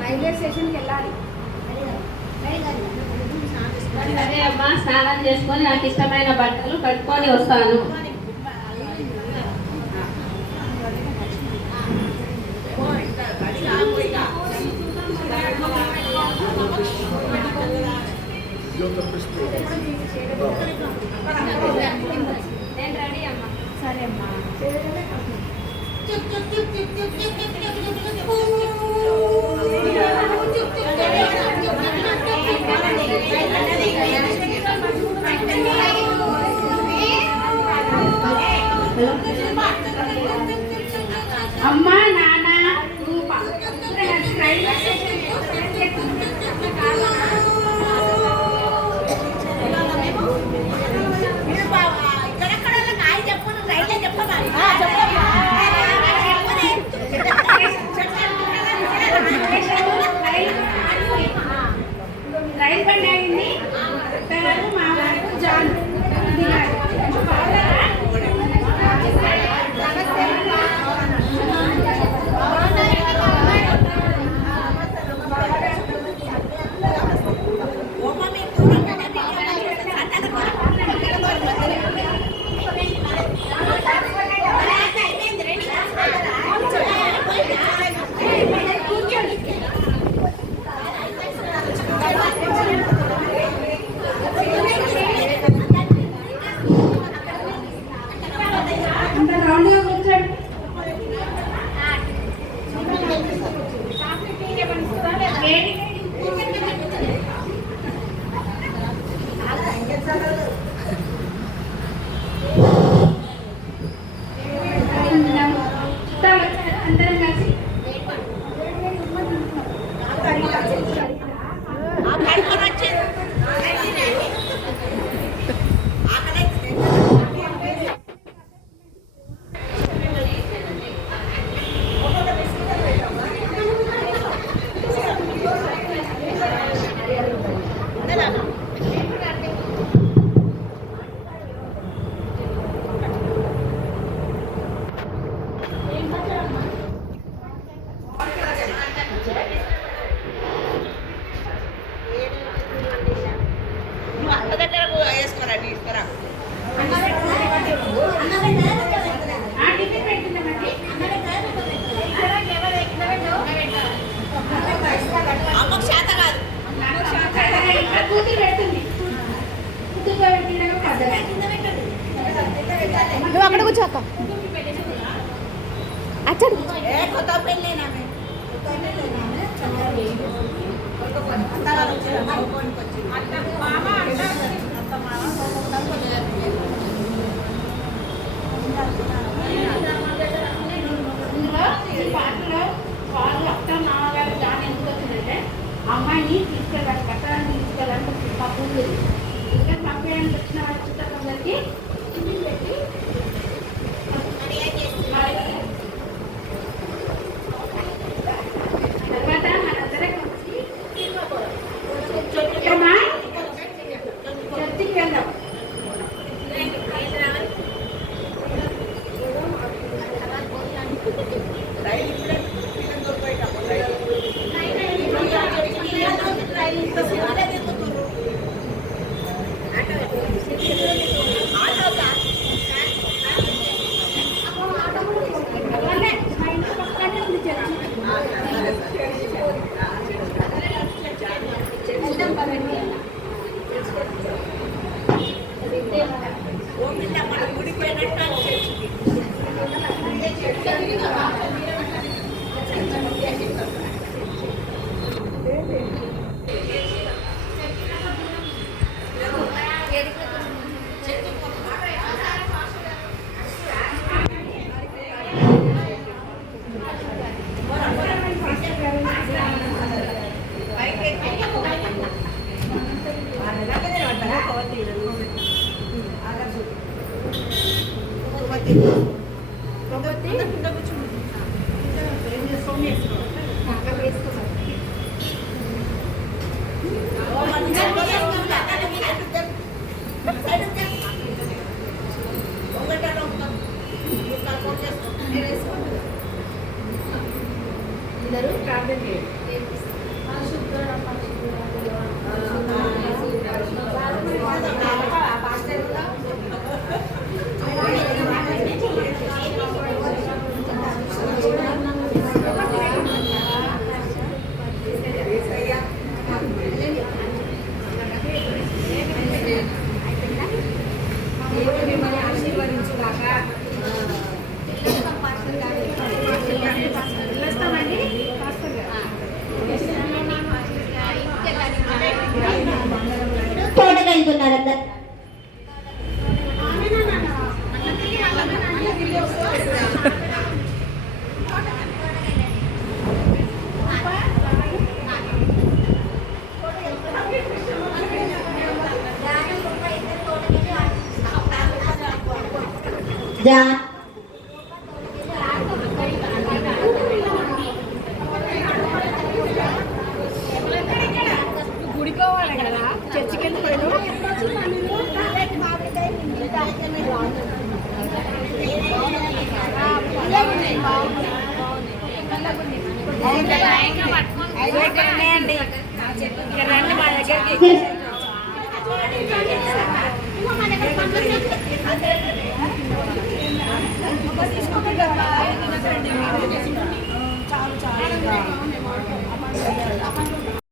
Railway స్టేషన్కి వెళ్ళాలి. సరే అమ్మా, స్నానం చేసుకొని నాకు ఇష్టమైన బట్టలు కట్టుకొని వస్తాను. నేను రెడీ అమ్మా. సరే అమ్మా. అమ్మా నాన్న రైల్వే స్టేషన్ రైలు బండి అయింది. మా వారు జాన్ నువ్వు అక్కడ కూర్చోక అచ్చడు పాటలో వాళ్ళు అక్క మామగారు దాని ఎందుకు వచ్చిందంటే అమ్మాయిని తీసుకెళ్ళాలి, కట్టడానికి తీసుకెళ్ళాలని మా పూలు ఇంకా పంపించడానికి వచ్చిన వాళ్ళ చుట్టాలందరికీ పెట్టి తర్వాత మనందరే కలిసి చర్చికి వెళ్దాం. అందరూ ప్రార్థన చేయండి. దేవుడు మిమ్మల్ని ఆశీర్వదించుగాక. వెళ్ళొస్తామండి పాస్టర్ గారు. తోటకి వెళ్తున్నారు అందరు. జాన్ గుడికోవాలి కదా, చర్చికి వెళ్ళిపోయాడు. ఇక్కడ ఉన్నాయండి, ఇక్కడ రండి మా దగ్గరికి. చాలు చాలు